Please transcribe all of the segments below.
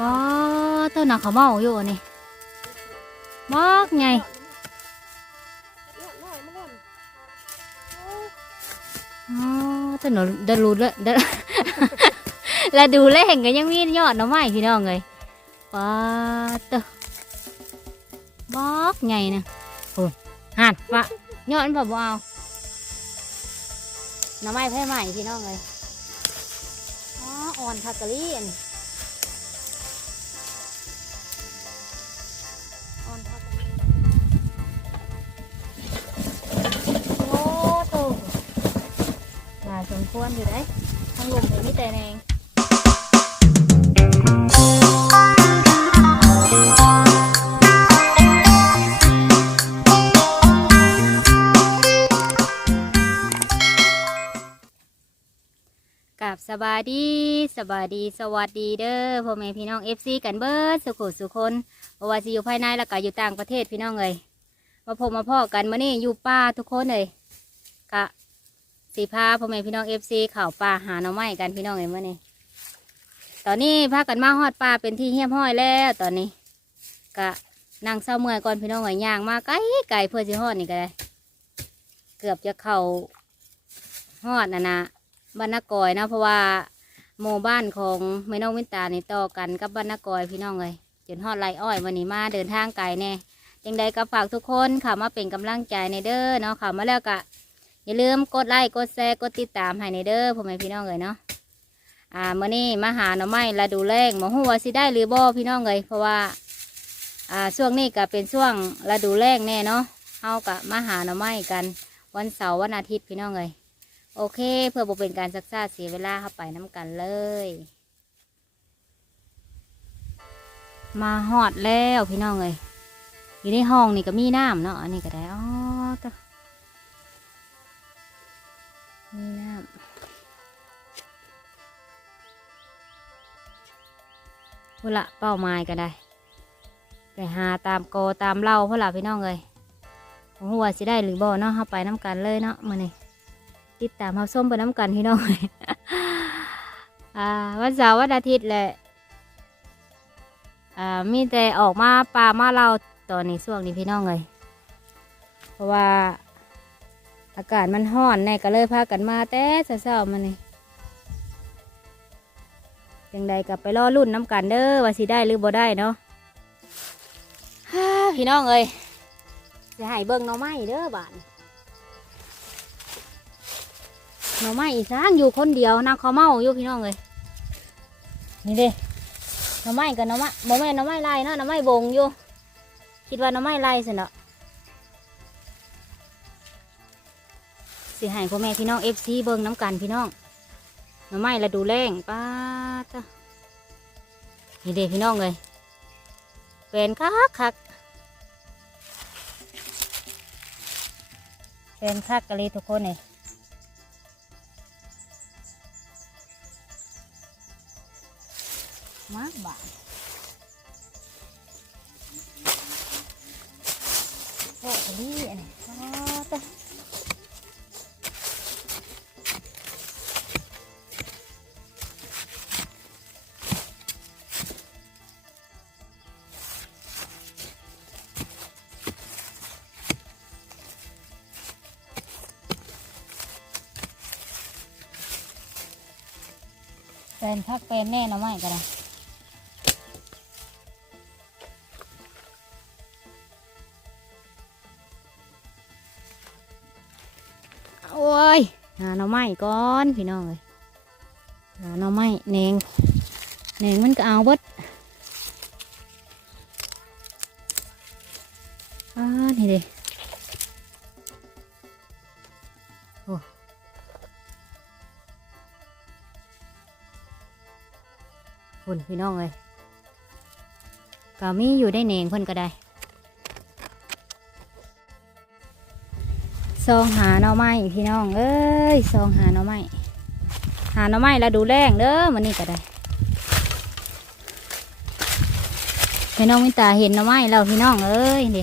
ก็เต้าหนักเขาวเมาอยู่นี่บอกไงอ๋อเต้าหนูเดินรูดเลยเดินแล้วดูแลงก็ยังมียอดหน่อไม้พี่น้องเลยป้ ควรอยู่ได้ทั้งลมเห็นนี่แต่เองกับสบายดีสบายดีสวัสดีเด้อพ่อแม่พี่น้องเอฟซีกันเบิร์ดสุขุสุคนบ่ว่าสิอยู่ภายในแล้วก็อยู่ต่างประเทศพี่น้องเลยมาพบมาพ่อกันมื่อนี้อยู่ป่าทุกคนเลยกะ สีพาพ่อแม่พี่น้องเอฟซีเข่าป่าหาหน่อไม้กันพี่น้องเลยมื่อนี้ตอนนี้พากันมาฮอดป่าเป็นที่เฮี้ยมห้อยแล้วตอนนี้กะนั่งเศร้าเมื่อยก่อนพี่น้องเลยย่างมาไกลไกลเพื่อสิฮอดนี่ก็ได้เกือบจะเข่าฮอดนะนะบ้านนากอยนะเพราะว่าหมู่บ้านของแม่น้องวินตานี่ต่อกันกับบ้านนากอยพี่น้องเลยจนฮอดไรอ้อยวันนี้มาเดินทางไกลแน่ยังใดก็ฝากทุกคนค่ะมาเป็นกำลังใจในเด้อเนาะค่ะมาแล้วก็ อย่าลืมกดไลค์กดแชร์กดติดตามให้ในเด้อพ่อแม่พี่น้องเลยเนาะอ่ามื่อนี้มาหาหน่อไม้ละดูแรงหมอหัวาสิได้หรือบ่พี่น้องเลยเพราะว่าอ่าช่วงนี้ก็เป็นช่วงฤดูแรงแน่เนาะเฮากับมาหาหน่อไม้กันวันเสาร์วันอาทิตย์พี่น้องเลยโอเค เพื่อบ่เป็นการซักซ่าเสียเวลาเข้าไปน้ำกันเลย มาหอดแล้วพี่น้องเลยอยู่ในห้องนี่ก็มีน้ำเนาะอันนี้ก็ได้อ๋อ ตะมีน้ำพุ่ละเป้าหมายก็ได้ ไปหาตามโกตามเล่าพุ่ละพี่น้องเลยหัวสิได้หรือบ่เนาะเข้าไปน้ำกันเลยเนาะมื้อนี้ติดตามเฮาส้มไปน้ำกันพี่น้องอ่าวันเสาร์วันอาทิตย์แหละอ่ามีแต่ออกมาป่ามาเราตอนนี้ช่วงนี้พี่น้องเลยเพราะว่า อากาศมันร้อนแน่ก็เลยพากันมาแต่เช้าๆมานี่ยังใดกับไปรอรุ่นน้ำกันเด้อว่าสิได้หรือบ่ได้เนาะฮ่าพี่น้องเอ้ยจะให้เบิ่งหน้องไม้เด้อบ้าดนี้หน่อไม้อีสางอยู่คนเดียวนะเขาเมาอยู่พี่น้องเลยนี่เด้หน่อไม้กับหน่อไม้โมแม่นหน่อไม้ลายเนาะหน่อไม้บงอยู่ คิดว่าหน่อไม้ลายสิเนาะ สิให้พ่อแม่พี่น้องเอฟซีเบิ่งน้ำกันพี่น้องหน่อไม้ละดูแรงป้าตะนี่เด้พี่น้องเลยเป็นคักคักเป็นคักกันเลยทุกคนเลยมากบาโอ้ดีอันนี้ เป็นพักเป็นแน่เนาะไม่ก็ได้โอ้ยหาหน่อไม้ก่อนพี่น้องเลยหาหน่อไม้แหนงแหนงมันก็เอาเบิดอ่านี่เด้ คุณพี่น้องเลยก็มีอยู่ได้แหนงเพิ่นก็ได้ซองหาหน่อไม้พี่น้อง เอ้ยซองหาหน่อไม้หาหน่อไม้แล้วดูแรงเด้อมันนี่ก็ได้พี่น้องมิตาเห็นหน่อไม้แล้วพี่น้องเอ้ยเดิ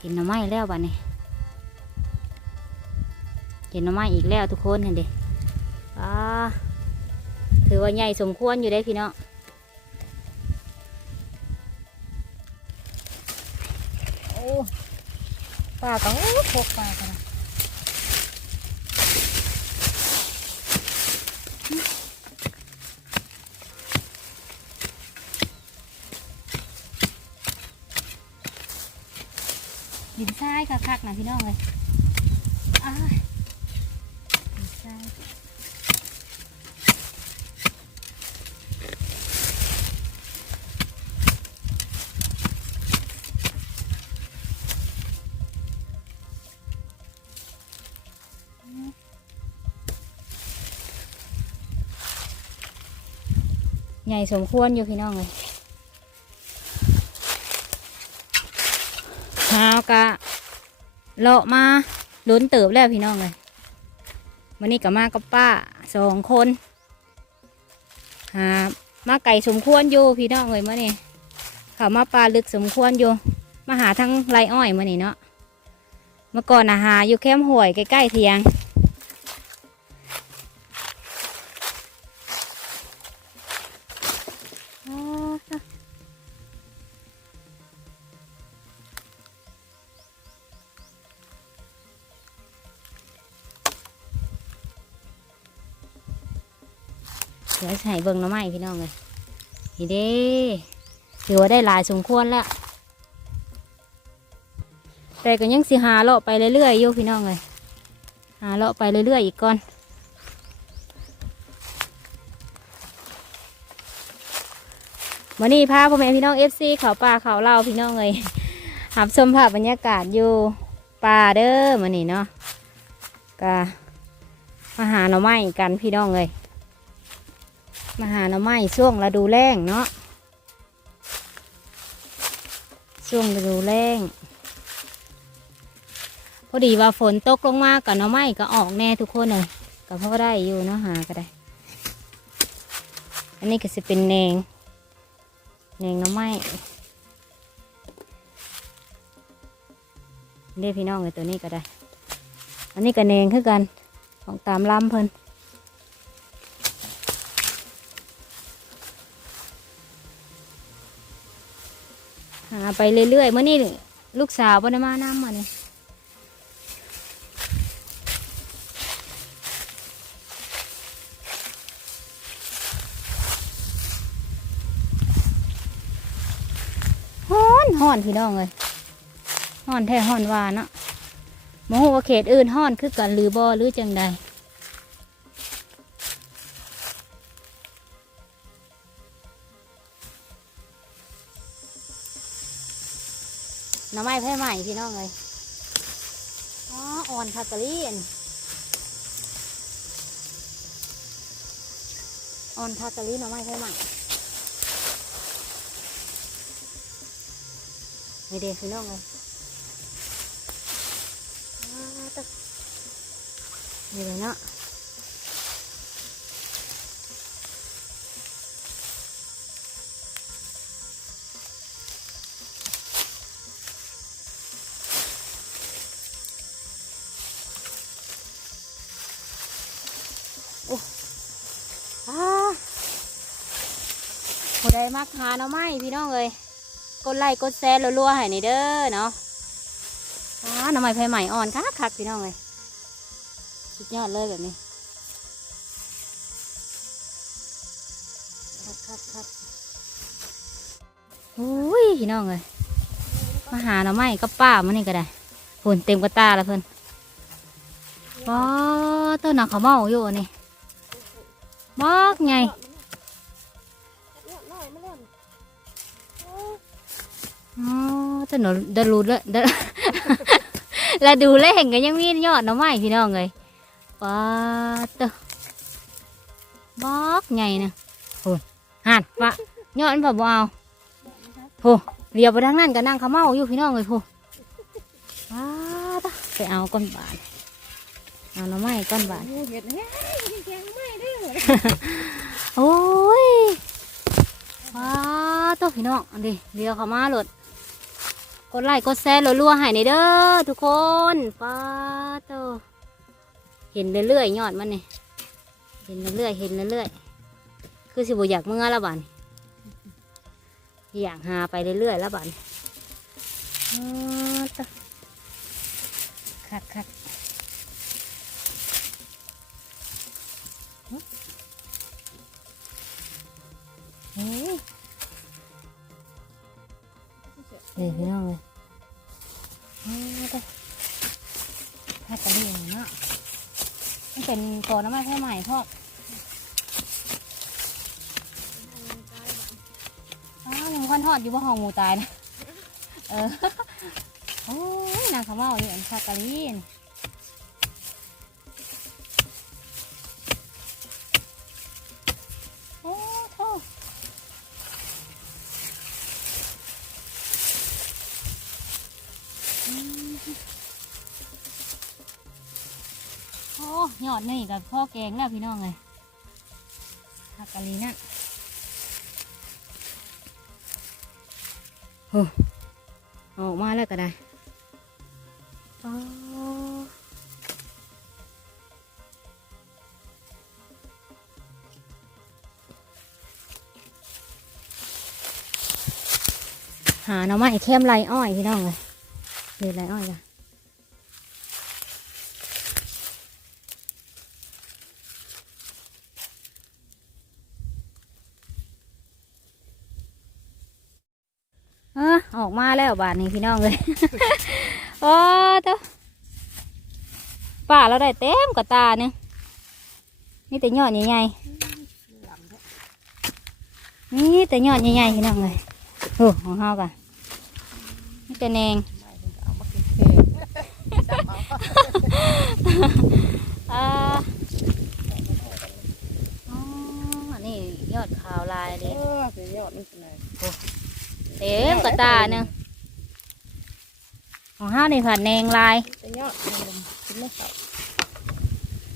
เห็นหน่อไม้แล้วบ้านนี้เห็นหน่อไม้อีกแล้วทุกคนเห็นดิอ่า ถือว่าใหญ่สมควรอยู่ได้พี่เนาะโอ้ปลาต้องพกปลากันดินทรายคักๆนะพี่น้องเลย ใหญ่สมควรอยู่พี่น้องเลยหากะเลาะมาล้นเติบแล้วพี่น้องเลยวันนี้ก็มากับป้าสองคนหามาไก่สมควรอยู่พี่น้องเลยมื่อนี้เขามาปลาลึกสมควรอยู่มาหาทั้งไรอ้อยมื่อนี้เนาะเมื่อก่อนอาหาอยู่แคมห่วยใกล้ๆเทียง ใส่เบิ่งหน้ำไม้พี่น้องเลยนี่เด้ถือว่าได้หลายสมควรแล้ว แต่ก็ยังสิหาเลาะไปเรื่อยๆอยู่พี่น้องเลยหาเลาะไปเรื่อยๆอีกก่อนวันนี้พาพ่อแม่พี่น้องเอฟซีเขาป่าเขาเล่าพี่น้องเลยหับชมภาพบรรยากาศอยู่ป่าเด้อมันนี่เนาะกะมาหาหน่อไม้กันพี่น้องเลย มาหาหน่อไม้ช่วงฤดูแล้งเนาะช่วงฤดูแล้งพอดีว่าฝนตกลงมากับหน่อไม้ก็ออกแน่ทุกคนเลยก็พอได้อยู่เนาะหาก็ได้ อันนี้ก็จะเป็นแนงแนงหน้ำไม้เรียกพี่น้องเลยตัวนี้ก็ได้ อันนี้ก็แนงคือกันของตามลำเพิ่นาไปเรื่อยๆเมื่อนี้ลูกสาวบนมาน้ำมาเนี่ยฮ้อนฮ้อนพี่น้องเลยฮ้อนแท้ฮ้อนวานเนาะโมโหเขตอื่นฮ้อนคือกันหรือบ่หรือจังใด น้ำไม้ไผ่ใหม่พี่น้องเลยอ๋ออ่อนคากะลีนอ่อนคากะลีหน้ำไม้ไผ่ใหม่นี่เด็กพี่น้องเลยอ่าตึกนี่เลยเนาะ ผู้ใดมักหาน่อไม้พี่น้องเลยกดไลค์กดแชร์รัวๆให้ในเด้อเนาะอ้าหน้ำไม้ไผ่ใหม่อ่อนคักคักพี่น้องเลยสุดยอดเลยแบบนี้คักคักคักอุ้ยพี่น้องเลยมาหาหน่อไม้กับป้ามันนี่ก็ได้ฝนเต็มกระตาแล้วเพิ่นว้าต้นหนักเขาเมาอยู่นี่บอกไง อ๋อแต่หนูเดนรู้แล้วเดนแล้วดูแลงก็ยังมียอดหน้ำไม้พี่น้องเลยว้าเตอบอกไงนะโอ้ยหันวะยอดมันแบบเอาโหเรียวไปทางนั้นก็นั่งเขาเมาอยู่พี่น้องเลยโหว้าเตอไปเอาก้อนบานเอาหน้ำไม้ก้อนบานเห็ดแห้งแกงไม่ได้หรอโอ้ยว้าเตอพี่น้องอันนี้เรียวเขามาหลด กดไลค์กดแชร์รัวๆให้ในเด้อทุกคนป้าโตเห็นเรื่อยๆยอดมันนี่เห็นเรื่อยๆเห็นเรื่อยๆคือสิบอยากเมื่อละบันอยากหาไปเรื่อยๆละบันอ๋อตะคักคักหึเฮ้ยเดี๋ยวพี่น้องเลยอ๋อตะถ้ากระเลียงเนาะมันเป็นตัวน้ำมันแค่ใหม่พ่ออ้าวยังพันทอดอยู่บ่ห้องหมูตายนะ เออ โอ้ยนางขาวเมาอยู่อันชากะลีน โอ้ยอดนี่กับพ่อแกงแล้วพี่น้องเลยคากะลีนั่นโอ้ออกมาแล้วก็ได้หาหน่อไม้เข้มไรอ้อยพี่น้องเลยเด็ดไรอ้อยจ้ะเออกมาแล้วบาทนี้พี่น้องเลยโอ้เต้าป่าเราได้เต็มกับตาเนี่ยนี่แต่ยอดใหญ่ๆนี่แต่ยอดใหญ่ๆพี่น้องเลยโอ้ของเฮากันนี่แต่แนงอ่าอ๋อนนี้ยอดขาวลายเอเด็อยอดนี่เป็นไง เต็มกับตาเนี่ยของเฮานี่ผัดแนงลายสุดยอดกินไม่เข้า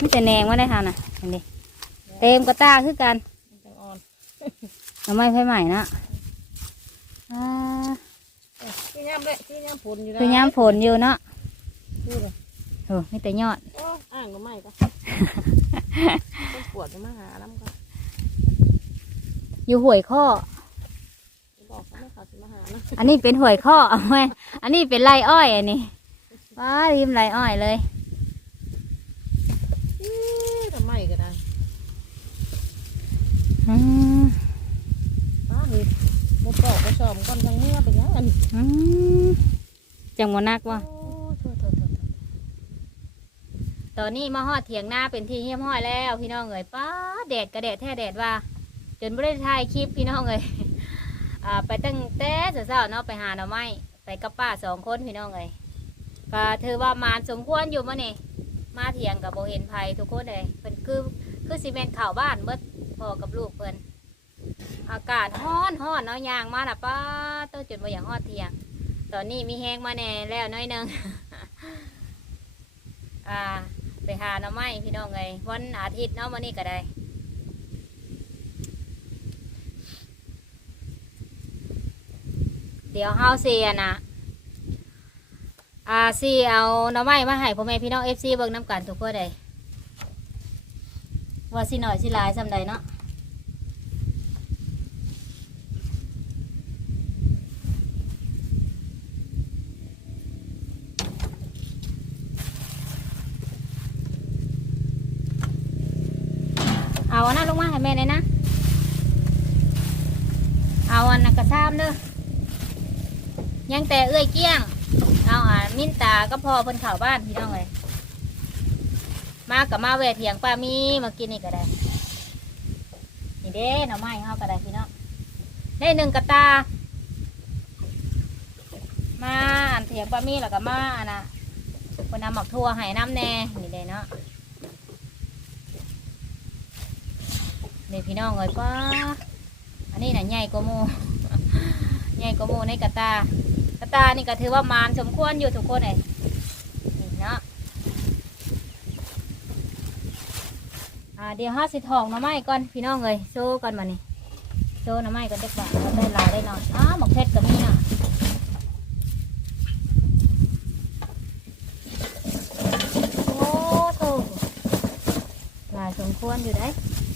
นี่แต่แนงว่าได้ทานน่ะเห็นดิเต็มกับตาคือกันจังอ่อนทำไมไฟใหม่นะอ่าคือย่ำเลยคือย่ำผลอยู่คือย้ำฝนอยู่เนาะคือเลยโอ้มีแต่ยอดโอ้อ่างก็ไม่ก็ต้องปวดจะมาหาน้ำก็อยู่ห่วยข้อ อันนี้เป็นห่วยข้อเอาไว้อันนี้เป็นไรอ้อยอันนี้ว้าริมไรอ้อยเลยทำไมก็ได้อืมป้าเฮ้ยมดปอกกระสอบก้อนจังเมื่อเป็นยังไงอืมจังหวนักว่ะโอ้โถโถโถโถตอนนี้มาฮอดเถียงหน้าเป็นที่เฮี้ยมห้อยแล้ว พี่น้องเอ๋ยป้าแดดกระแดดแท้แดดว่า จนไม่ได้ถ่ายคลิปพี่น้องเอ๋ย อ่าไปตั้งแต่เช้าๆเนาะไปหาหน่อไม้ไปกับป้าสองคนพี่น้องเอ๋ยก็ถือว่ามานสมควรอยู่มั้นี่มาเถียงกับโบเห็นภัยทุกคนเลยเป็นคือคือซีเมนต์ข่าวบ้านเบิดพ่อกับลูกเพิ่นอากาศฮ้อนฮ้อนเนาะยางมาน่ะป้าต้นจนบ่อยากฮอดเถียง ตอนนี้มีแห้งมาแน่แล้วน้อยนึงอ่าไปหาหน่อไม้พี่น้องไงวันอาทิตย์เนาะวันนี้ก็ได้ ดี๋ยวเฮาเสียนะอ่าซีเอาหน่อไม้มาให้พ่อแม่พี่น้องเอฟซีเบิ่งน้ำกันทุกคนเลยว่าสิหน่อยสิหลายสำใดเนาะเอาอันนั้นลงมาให้แม่เลยนะ เอาอันนั้นกระซ้ำเด้อ ยังแต่เอื้อยเกี้ยงเอาอ่ามินตาก็พอเพิ่นเข่าบ้านพี่น้องเลยมากับมาแวะเถียงป้ามีมากินนี่ก็ได้นี่เด้หน่อไม้เฮาก็ได้พี่น้องได้หนึ่งกระตา มาอันเถียงป้ามีแล้วก็มาอันน่ะเพิ่นนำหมักทั่วให้น้ำแน่นี่เด้เนาะนี่พี่น้องเอ้ยป้าอันนี้น่ะใหญ่กว่าหมูใหญ่กว่าหมูในกระตา กระตานี่ก็ถือว่ามานสมควรอยู่ทุกคนเลยนี่เนาะอ่าเดี๋ยวห้าสิทองหน้ำไม้ก่อนพี่น้องเลยโซ่ก่อนมานี่โซ่หน้ำไม้ก่อนเด็กบ่าได้ลายได้นอนอ้าวหมกเพชรกับนี่น่ะโอ้โหลายสมควรอยู่ได้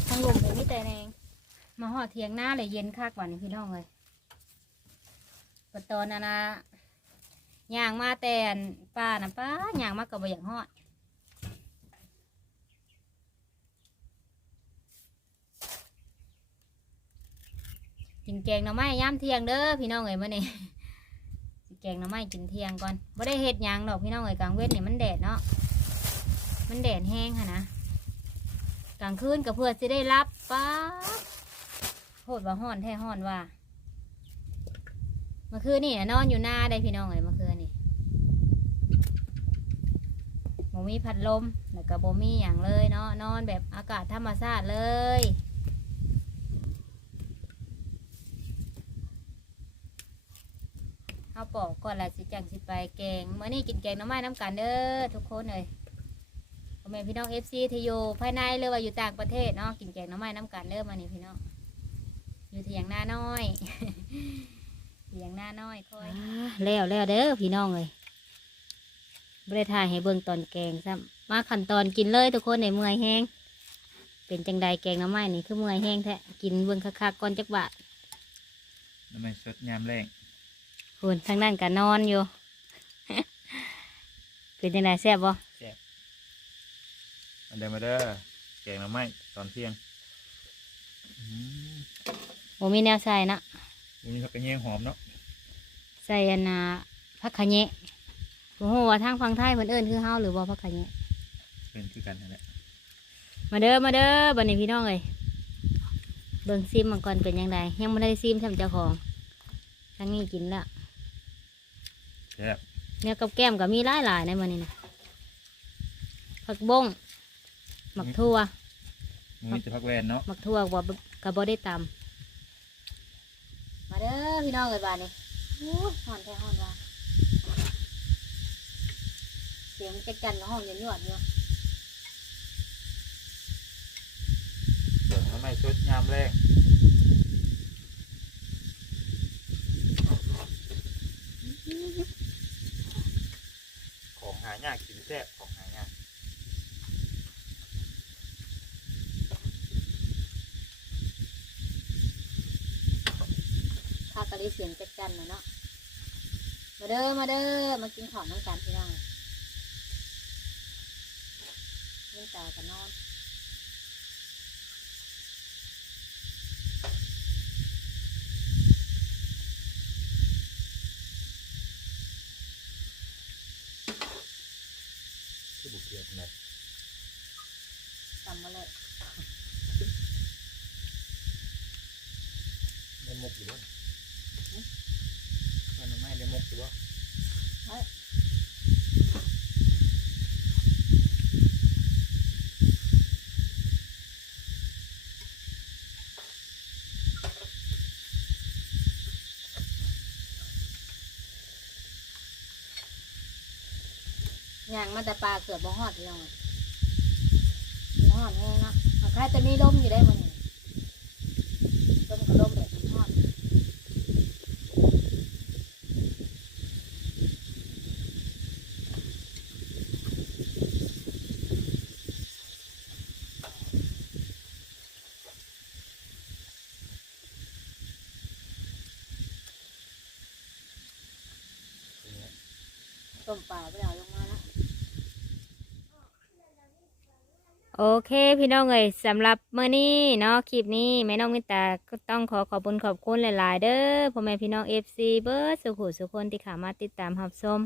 ทั้งลมเป็นมิแต่แนงมาห่อเทียงหน้าเลยเย็นคักกว่านี่พี่น้องเลย ก็ตอนนั้นนะย่างมาแต่นป้านะป้าย่างมากับบ่อยากฮอดกินแกงหน่อไม้ย่ามเที่ยงเด้อพี่น้องเอ้ยมื้อนี้แกงหน่อไม้กินเที่ยงก่อนบ่ได้เฮ็ดหยังดอกพี่น้องเอ้ยกลางเว้นนี่มันแดดเนาะมันแดดแห้งค่ะนะกลางคืนก็เพื่อสิได้รับป้าโหดว่าฮ้อนแท้ฮ้อนว่า มื่อคืนนี่นอนอยู่หน้าได้พี่น้องเลยเมื่อคืนนี่บ่มีพัดลมแล้วก็บ่มีอย่างเลยเนาะนอนแบบอากาศธรรมชาติเลยเอาปอกก่อนละสิจังสิไปแกงเมื่อนี้กินแกงน้ำไม้น้ำกันเด้อทุกคนเลยพ่อแม่พี่น้องเอฟซีที่อยู่ภายในหรือว่าอยู่ต่างประเทศเนาะกินแกงน้ำไม้น้ำกันเด้อมานี่พี่น้องอยู่เถียงหน้าน้อย เสียงหน้าน้อยค่อยแล้วแล้วเด้อพี่น้องเลยบริทายให้เบิ่งตอนแกงซ้ำมาขั้นตอนกินเลยทุกคนในเมื่อยแห้งเป็นจังใดแกงหน้ำไม้นี่คือเมื่อยแห้งแท้กินเบิ่งคักๆก่อนจักบาทน้ำมันสดยามแรงคุณทางนั้นก็นอนอยู่ เป็นจังใดแซ่บบ่มาเดินมาเด้อแกงหน้ำไม้ตอนเที่ยงอืมโมมีแนวใส่นะมีผักกระเนียงหอมเนาะ ใส่อันนาผักขะแยะโอ้โหว่าทางฟังไทยเพิ่นเอิ้นคือเฮาหรือบ่ผักขะแยะเป็นคือกันนั่นแหละมาเด้อมาเด้อบัดนี้พี่น้องเอ้ยเบิ่งซิมมันก่อนเป็นยังไงยังไม่ได้ซิมทำเจ้าของทั้งนี้กินละแซ่บเนื้อกับแก้มก็มีหลายหลายๆในมันนี้นะผักบงหมักทั่วมีแต่ผักแวนเนาะหมักทั่วกับบกับ่ได้ตำมาเด้อพี่น้องเอ้ยบ้านนี้โอ้ยหอนแท้หอนว่าเสียงจักจันกับห้องยันยวดอยู่แกงหน้ำไม้สดยามแรงของหายากกินแซ่บของหายาก ข้ากะลิเสียงจักจันนะเนาะ มาเด้อ มาเด้อ มากินของน้ำกันพี่น้องนี่ตากันนอน ที่บุกเกียรนะ ตำมาเลย ได้มกอยู่บ้างแกงหน้ำไม้ได้มกอยู่บ้าง ย่างมาแต่ปลาเกือบบ่ฮอดพี่น้องบ่ฮอดแห้งเนาะเอาใครจะมีลมอยู่ได้มันลมกับลมแบบมันฮอดต้มปลาไปเอาลงมาแล้ว โอเคพี่น้องเอ้ยสำหรับเมื่อนี้เนาะคลิปนี้แม่น้องมิตาก็ต้องขอขอบคุณขอบคุณหลาย ๆ เด้อพ่อแม่พี่น้องเอฟซีเบิร์ดสุขุสุคนที่ขามาติดตามรับชม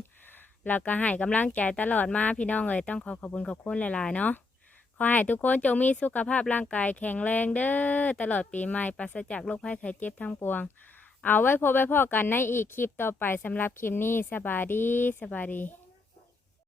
แล้วก็ให้กำลังใจตลอดมาพี่น้องเอ้ยต้องขอขอบคุณขอบคุณหลาย ๆ เนาะขอให้ทุกคนจงมีสุขภาพร่างกายแข็งแรงเด้อตลอดปีใหม่ปราศจากโรคภัยไข้เจ็บทั้งปวง เอาไว้พบไว้พอกันในอีกคลิปต่อไปสำหรับคลิปนี้สบายดีสบายดี